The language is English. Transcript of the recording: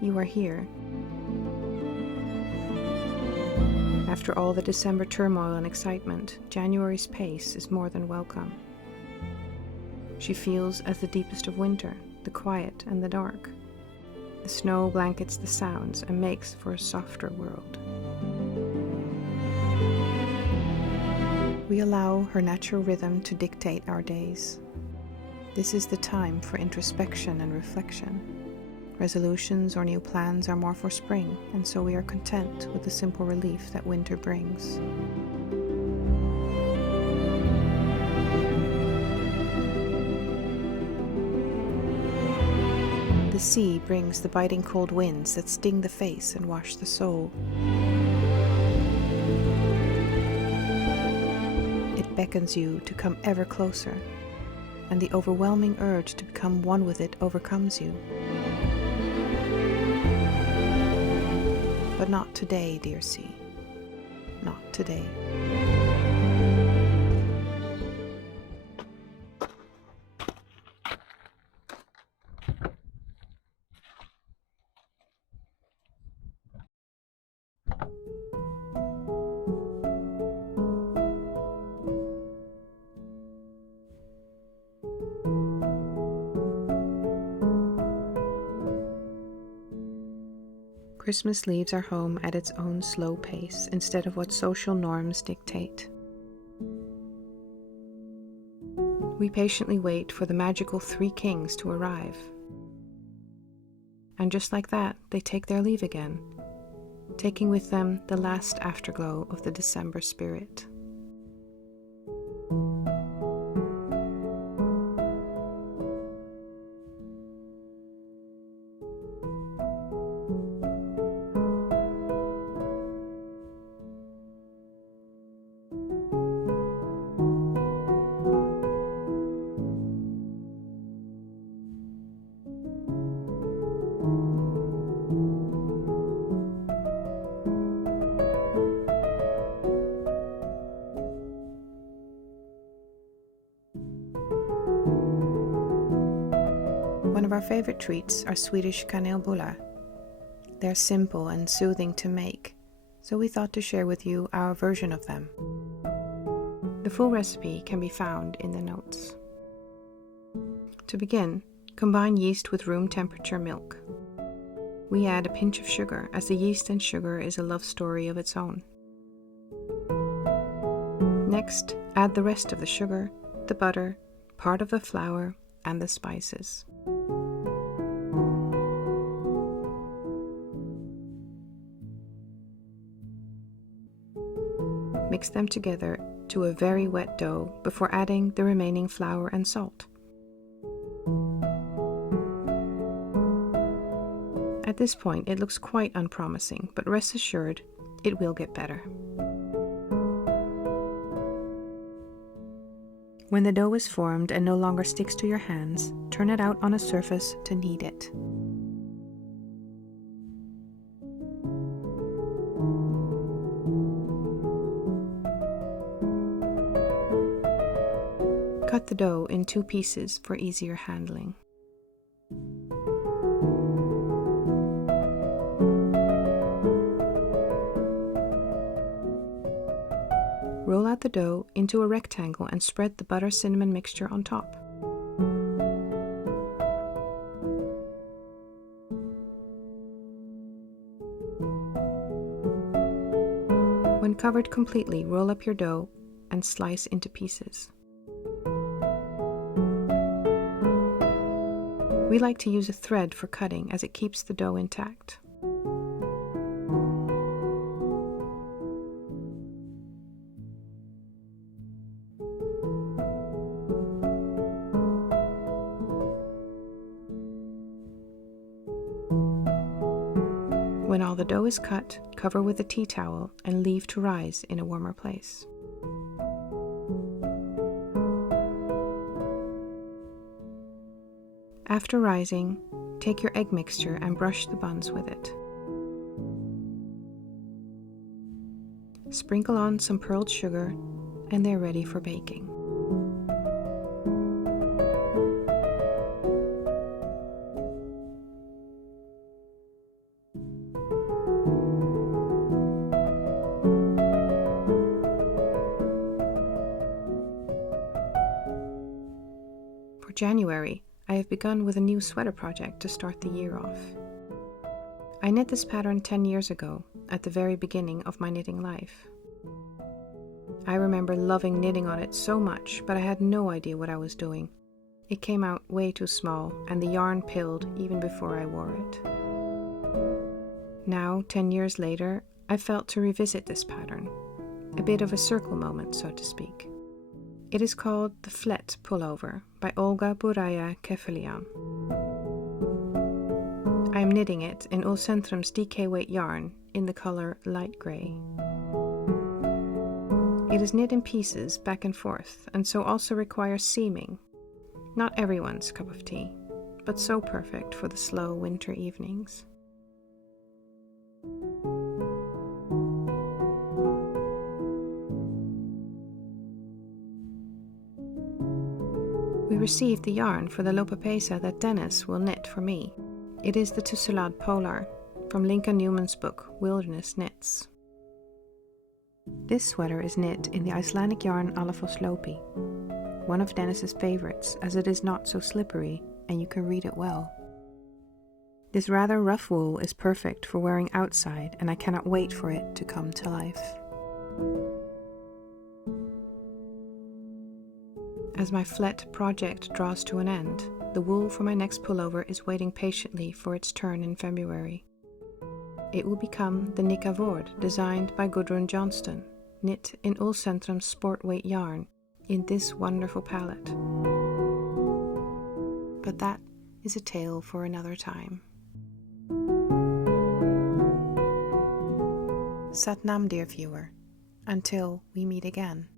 you are here. After all the December turmoil and excitement, January's pace is more than welcome. She feels as the deepest of winter, the quiet and the dark. The snow blankets the sounds and makes for a softer world. We allow her natural rhythm to dictate our days. This is the time for introspection and reflection. Resolutions or new plans are more for spring, and so we are content with the simple relief that winter brings. The sea brings the biting cold winds that sting the face and wash the soul. It beckons you to come ever closer, and the overwhelming urge to become one with it overcomes you. But not today, dear sea. Not today. Christmas leaves our home at its own slow pace instead of what social norms dictate. We patiently wait for the magical three kings to arrive. And just like that, they take their leave again, taking with them the last afterglow of the December spirit. One of our favorite treats are Swedish Kanelbullar. They're simple and soothing to make, so we thought to share with you our version of them. The full recipe can be found in the notes. To begin, combine yeast with room temperature milk. We add a pinch of sugar, as the yeast and sugar is a love story of its own. Next, add the rest of the sugar, the butter, part of the flour, and the spices. Mix them together to a very wet dough before adding the remaining flour and salt. At this point, it looks quite unpromising, but rest assured, it will get better. When the dough is formed and no longer sticks to your hands, turn it out on a surface to knead it. Cut the dough in 2 pieces for easier handling. Roll out the dough into a rectangle and spread the butter-cinnamon mixture on top. When covered completely, roll up your dough and slice into pieces. We like to use a thread for cutting as it keeps the dough intact. When all the dough is cut, cover with a tea towel and leave to rise in a warmer place. After rising, take your egg mixture and brush the buns with it. Sprinkle on some pearled sugar, and they're ready for baking. January, I have begun with a new sweater project to start the year off. I knit this pattern 10 years ago, at the very beginning of my knitting life. I remember loving knitting on it so much, but I had no idea what I was doing. It came out way too small, and the yarn pilled even before I wore it. Now, 10 years later, I felt to revisit this pattern, a bit of a circle moment, so to speak. It is called the Flet Pullover by Olga Buraya-Kefelian. I am knitting it in Ullcentrum's DK weight yarn in the color light grey. It is knit in pieces back and forth, and so also requires seaming. Not everyone's cup of tea, but so perfect for the slow winter evenings. We received the yarn for the Lopapeysa that Dennis will knit for me. It is the Tusseladd Polar from Linka Neumann's book Wilderness Knits. This sweater is knit in the Icelandic yarn Alasuq, one of Dennis's favorites as it is not so slippery and you can read it well. This rather rough wool is perfect for wearing outside, and I cannot wait for it to come to life. As my Flet project draws to an end, the wool for my next pullover is waiting patiently for its turn in February. It will become the Nikki designed by Gudrun Johnston, knit in Ullcentrum's sport weight yarn in this wonderful palette. But that is a tale for another time. Satnam, dear viewer, until we meet again.